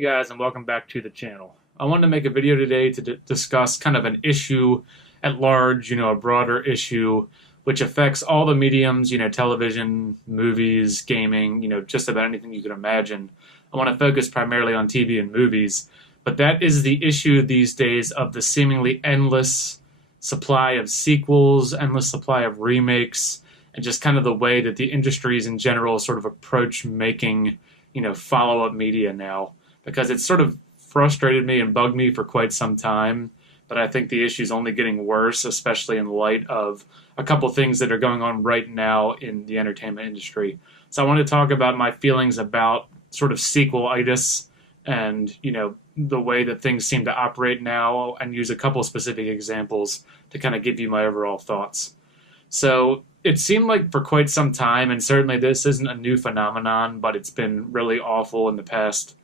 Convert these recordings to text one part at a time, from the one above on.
Hey guys, and welcome back to the channel. I wanted to make a video today to discuss kind of an issue at large, a broader issue which affects all the mediums, television, movies, gaming, just about anything you can imagine. I want to focus primarily on TV and movies, but that is the issue these days of the seemingly endless supply of sequels, endless supply of remakes, and just kind of the way that the industries in general sort of approach making, follow-up media now. Because it's sort of frustrated me and bugged me for quite some time, but I think the issue is only getting worse, especially in light of a couple things that are going on right now in the entertainment industry. So I want to talk about my feelings about sort of sequel-itis and, the way that things seem to operate now, and use a couple specific examples to kind of give you my overall thoughts. So it seemed like for quite some time, and certainly this isn't a new phenomenon, but it's been really awful in the past,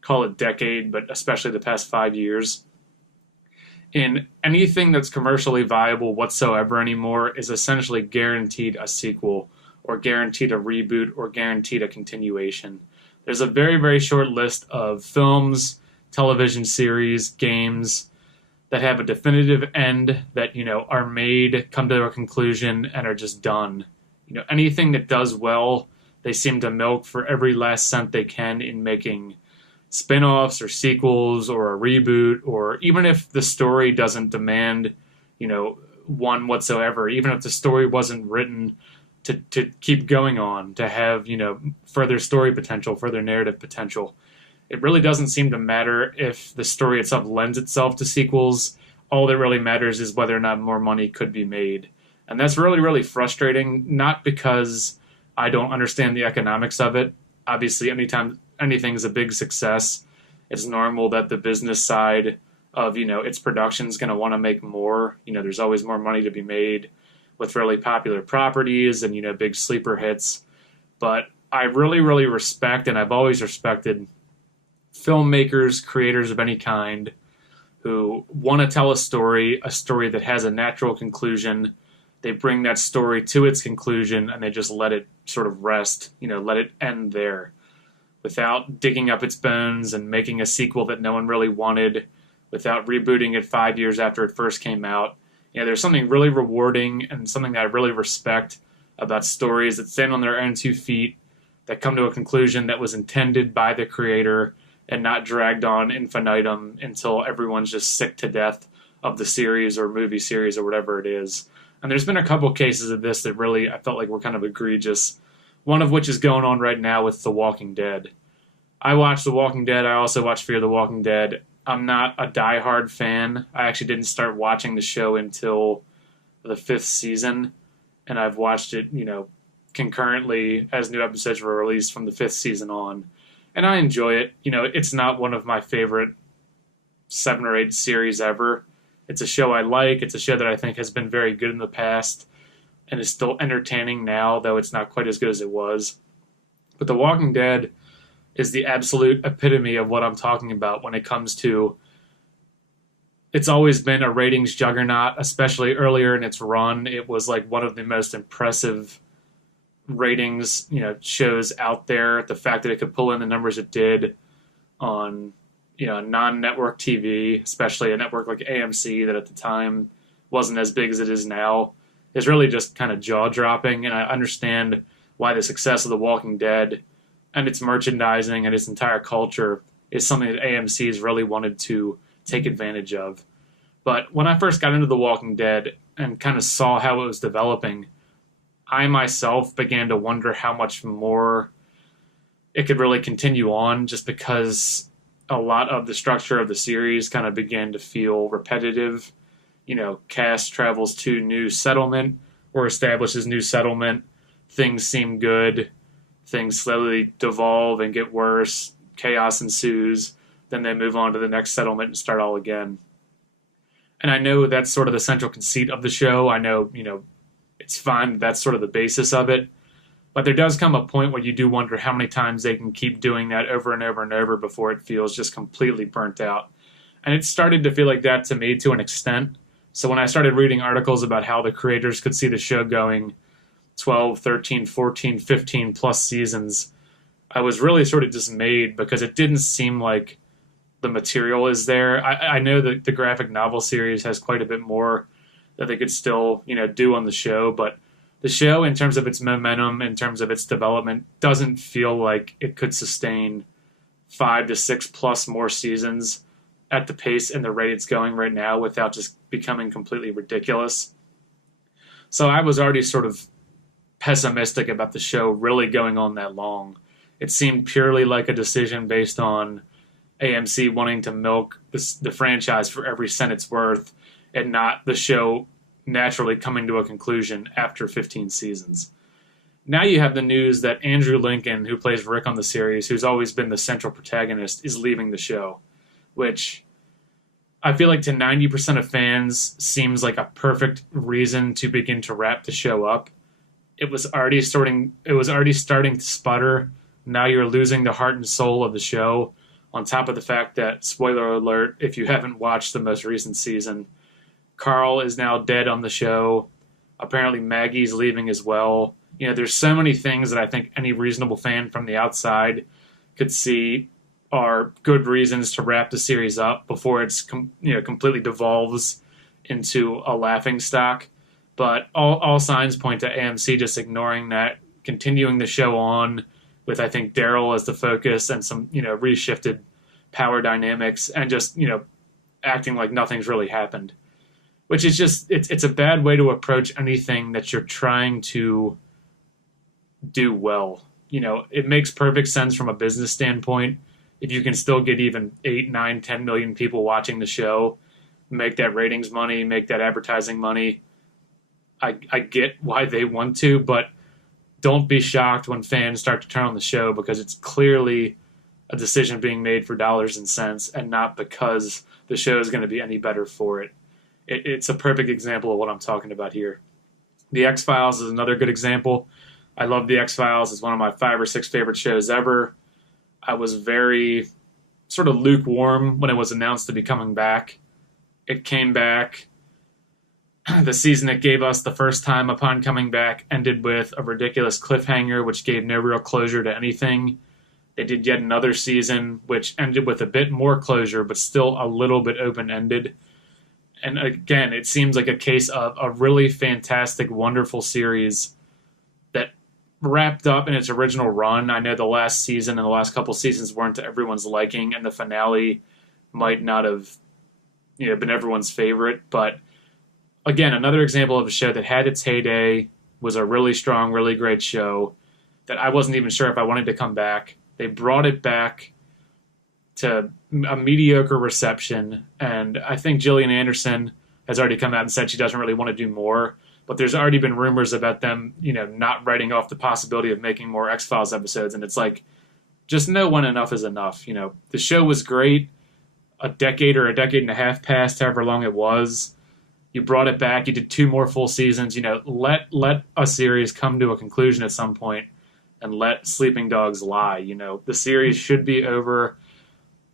call it decade, but especially the past 5 years. In anything that's commercially viable whatsoever anymore is essentially guaranteed a sequel, or guaranteed a reboot, or guaranteed a continuation. There's a very, very short list of films, television series, games that have a definitive end that, are made, come to a conclusion, and are just done. Anything that does well, they seem to milk for every last cent they can in making spin-offs or sequels or a reboot, or even if the story doesn't demand, one whatsoever, even if the story wasn't written to keep going on, to have, further story potential, further narrative potential. It really doesn't seem to matter if the story itself lends itself to sequels. All that really matters is whether or not more money could be made. And that's really, really frustrating, not because I don't understand the economics of it. Obviously, anytime anything's a big success, it's normal that the business side of, its production is going to want to make more. There's always more money to be made with really popular properties and, big sleeper hits. But I really, really respect, and I've always respected, filmmakers, creators of any kind who want to tell a story that has a natural conclusion. They bring that story to its conclusion and they just let it sort of rest, let it end there, without digging up its bones and making a sequel that no one really wanted, without rebooting it 5 years after it first came out. There's something really rewarding and something that I really respect about stories that stand on their own 2 feet, that come to a conclusion that was intended by the creator and not dragged on infinitum until everyone's just sick to death of the series or movie series or whatever it is. And there's been a couple cases of this that really I felt like were kind of egregious. One of which is going on right now with The Walking Dead. I watched The Walking Dead. I also watched Fear the Walking Dead. I'm not a diehard fan. I actually didn't start watching the show until the 5th season. And I've watched it, concurrently as new episodes were released from the 5th season on. And I enjoy it. It's not one of my favorite 7 or 8 series ever. It's a show I like. It's a show that I think has been very good in the past and is still entertaining now, though it's not quite as good as it was. But The Walking Dead is the absolute epitome of what I'm talking about when it comes to, it's always been a ratings juggernaut, especially earlier in its run. It was like one of the most impressive ratings, shows out there. The fact that it could pull in the numbers it did on, non-network TV, especially a network like AMC that at the time wasn't as big as it is now, is really just kind of jaw-dropping. And I understand why the success of The Walking Dead and its merchandising and its entire culture is something that AMC has really wanted to take advantage of. But when I first got into The Walking Dead and kind of saw how it was developing, I myself began to wonder how much more it could really continue on, just because a lot of the structure of the series kind of began to feel repetitive. Cass travels to new settlement or establishes new settlement. Things seem good. Things slowly devolve and get worse. Chaos ensues. Then they move on to the next settlement and start all again. And I know that's sort of the central conceit of the show. I know, it's fine. That's sort of the basis of it. But there does come a point where you do wonder how many times they can keep doing that over and over and over before it feels just completely burnt out. And it started to feel like that to me to an extent. So when I started reading articles about how the creators could see the show going 12, 13, 14, 15 plus seasons, I was really sort of dismayed because it didn't seem like the material is there. I know that the graphic novel series has quite a bit more that they could still, do on the show, but the show, in terms of its momentum, in terms of its development, doesn't feel like it could sustain 5 to 6 plus more seasons at the pace and the rate it's going right now without just becoming completely ridiculous. So I was already sort of pessimistic about the show really going on that long. It seemed purely like a decision based on AMC wanting to milk the franchise for every cent it's worth, and not the show naturally coming to a conclusion after 15 seasons. Now you have the news that Andrew Lincoln, who plays Rick on the series, who's always been the central protagonist, is leaving the show, which I feel like to 90% of fans seems like a perfect reason to begin to wrap the show up. It was already starting to sputter. Now you're losing the heart and soul of the show, on top of the fact that, spoiler alert, if you haven't watched the most recent season, Carl is now dead on the show. Apparently Maggie's leaving as well. There's so many things that I think any reasonable fan from the outside could see are good reasons to wrap the series up before it's completely devolves into a laughingstock. But all signs point to AMC just ignoring that, continuing the show on with, I think, Daryl as the focus and some reshifted power dynamics, and just acting like nothing's really happened. Which is just, it's a bad way to approach anything that you're trying to do well. It makes perfect sense from a business standpoint. If you can still get even 8, 9, 10 million people watching the show, make that ratings money, make that advertising money, I get why they want to, but don't be shocked when fans start to turn on the show, because it's clearly a decision being made for dollars and cents, and not because the show is going to be any better for it. It's a perfect example of what I'm talking about here. The X-Files is another good example. I love The X-Files. It's one of my 5 or 6 favorite shows ever. I was very sort of lukewarm when it was announced to be coming back. It came back. The season it gave us the first time upon coming back ended with a ridiculous cliffhanger, which gave no real closure to anything. They did yet another season, which ended with a bit more closure, but still a little bit open-ended. And again, it seems like a case of a really fantastic, wonderful series that wrapped up in its original run. I know the last season and the last couple seasons weren't to everyone's liking, and the finale might not have been everyone's favorite. But again, another example of a show that had its heyday, was a really strong, really great show that I wasn't even sure if I wanted to come back. They brought it back to a mediocre reception, and I think Gillian Anderson has already come out and said she doesn't really want to do more, but there's already been rumors about them, not writing off the possibility of making more X-Files episodes, and it's like, just know when enough is enough. The show was great, a decade or a decade and a half passed, however long it was. You brought it back, you did 2 more full seasons, let a series come to a conclusion at some point, and let sleeping dogs lie. The series should be over.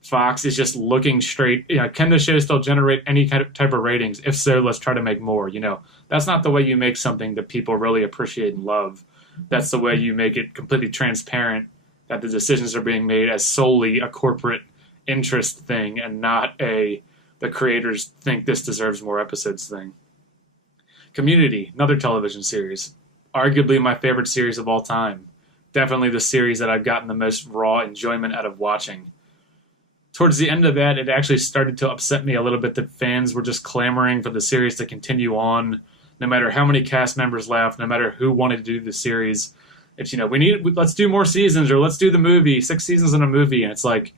Fox is just looking straight. Can the show still generate any kind of type of ratings? If so, let's try to make more. That's not the way you make something that people really appreciate and love. That's the way you make it completely transparent that the decisions are being made as solely a corporate interest thing, and not the creators think this deserves more episodes thing. Community, another television series. Arguably my favorite series of all time. Definitely the series that I've gotten the most raw enjoyment out of watching. Towards the end of that, it actually started to upset me a little bit that fans were just clamoring for the series to continue on, no matter how many cast members left, no matter who wanted to do the series. It's, let's do more seasons, or let's do the movie, 6 seasons in a movie. And it's like,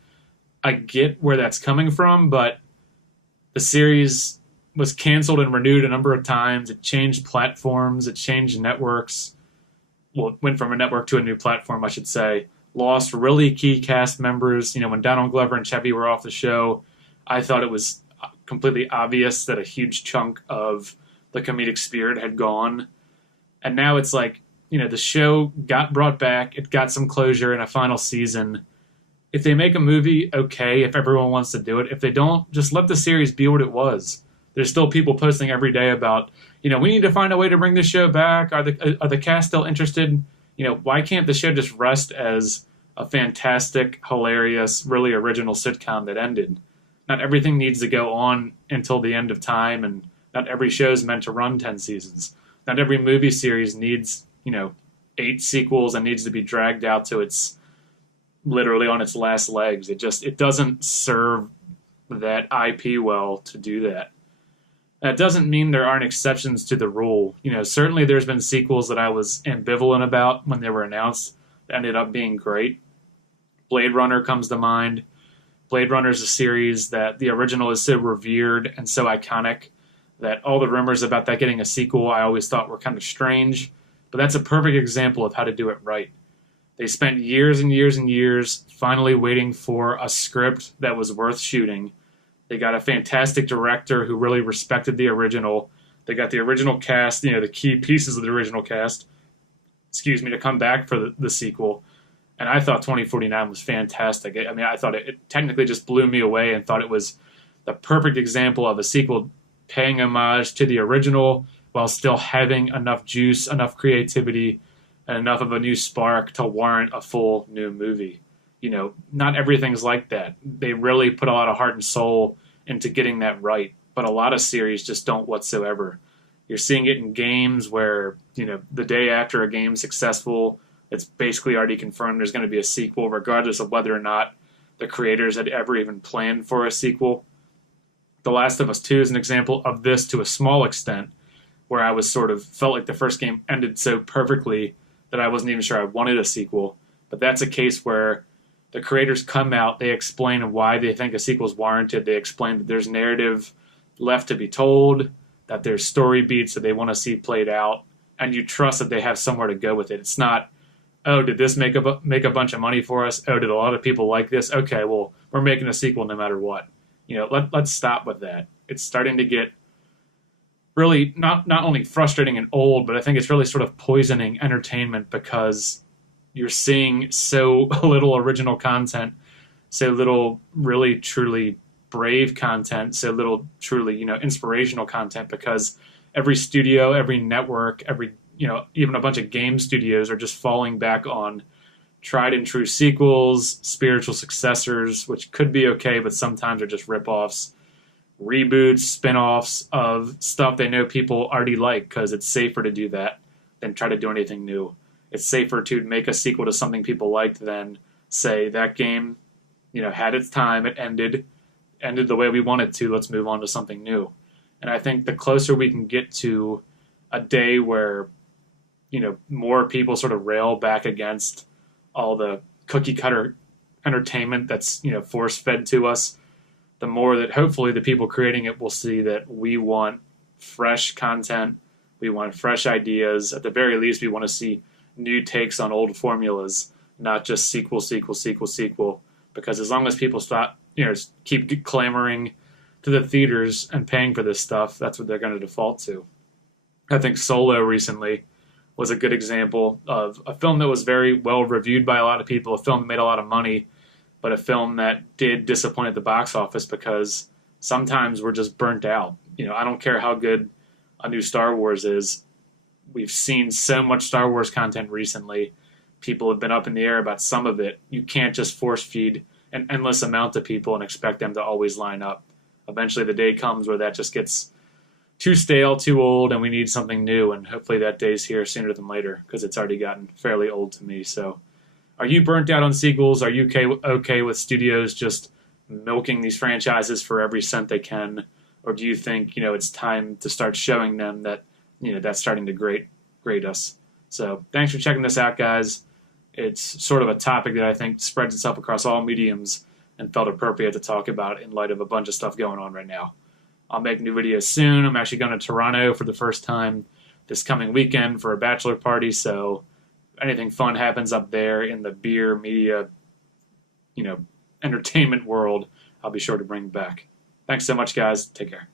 I get where that's coming from, but the series was canceled and renewed a number of times. It changed platforms. It changed networks. Well, it went from a network to a new platform, I should say. Lost really key cast members. When Donald Glover and Chevy were off the show, I thought it was completely obvious that a huge chunk of the comedic spirit had gone. And now it's like, the show got brought back. It got some closure in a final season. If they make a movie, okay, if everyone wants to do it. If they don't, just let the series be what it was. There's still people posting every day about, we need to find a way to bring this show back. Are the cast still interested? Why can't the show just rest as a fantastic, hilarious, really original sitcom that ended. Not everything needs to go on until the end of time, and not every show is meant to run 10 seasons. Not every movie series needs, 8 sequels and needs to be dragged out to its literally on its last legs. It doesn't serve that IP well to do that. That doesn't mean there aren't exceptions to the rule. Certainly there's been sequels that I was ambivalent about when they were announced that ended up being great. Blade Runner comes to mind. Blade Runner is a series that the original is so revered and so iconic that all the rumors about that getting a sequel I always thought were kind of strange. But that's a perfect example of how to do it right. They spent years and years and years finally waiting for a script that was worth shooting. They got a fantastic director who really respected the original. They got the original cast, the key pieces of the original cast, to come back for the sequel. And I thought 2049 was fantastic. I thought it technically just blew me away and thought it was the perfect example of a sequel paying homage to the original while still having enough juice, enough creativity, and enough of a new spark to warrant a full new movie. Not everything's like that. They really put a lot of heart and soul into getting that right, but a lot of series just don't whatsoever. You're seeing it in games where, the day after a game's successful, it's basically already confirmed there's going to be a sequel, regardless of whether or not the creators had ever even planned for a sequel. The Last of Us 2 is an example of this to a small extent, where I was felt like the first game ended so perfectly that I wasn't even sure I wanted a sequel. But that's a case where the creators come out, they explain why they think a sequel is warranted. They explain that there's narrative left to be told, that there's story beats that they want to see played out, and you trust that they have somewhere to go with it. It's not, oh, did this make a bunch of money for us? Oh, did a lot of people like this? Okay, well, we're making a sequel no matter what. Let's stop with that. It's starting to get really not only frustrating and old, but I think it's really sort of poisoning entertainment because you're seeing so little original content, so little really truly brave content, so little truly, inspirational content, because every studio, every network, even a bunch of game studios are just falling back on tried and true sequels, spiritual successors, which could be okay, but sometimes are just ripoffs, reboots, spin-offs of stuff they know people already like because it's safer to do that than try to do anything new. It's safer to make a sequel to something people liked than say that game, had its time, it ended the way we wanted to, let's move on to something new. And I think the closer we can get to a day where, more people sort of rail back against all the cookie cutter entertainment that's, force fed to us, the more that hopefully the people creating it will see that we want fresh content, we want fresh ideas. At the very least, we want to see new takes on old formulas, not just sequel, because as long as people stop, keep clamoring to the theaters and paying for this stuff, that's what they're going to default to. I think Solo recently was a good example of a film that was very well reviewed by a lot of people, a film that made a lot of money, but a film that did disappoint at the box office because sometimes we're just burnt out. I don't care how good a new Star Wars is. We've seen so much Star Wars content recently. People have been up in the air about some of it. You can't just force feed an endless amount of people and expect them to always line up. Eventually the day comes where that just gets too stale, too old, and we need something new, and hopefully that day's here sooner than later because it's already gotten fairly old to me. So are you burnt out on sequels? Are you okay with studios just milking these franchises for every cent they can? Or do you think, it's time to start showing them that, that's starting to grate us? So thanks for checking this out, guys. It's sort of a topic that I think spreads itself across all mediums and felt appropriate to talk about in light of a bunch of stuff going on right now. I'll make new videos soon. I'm actually going to Toronto for the first time this coming weekend for a bachelor party, so if anything fun happens up there in the beer, media, entertainment world, I'll be sure to bring it back. Thanks so much, guys. Take care.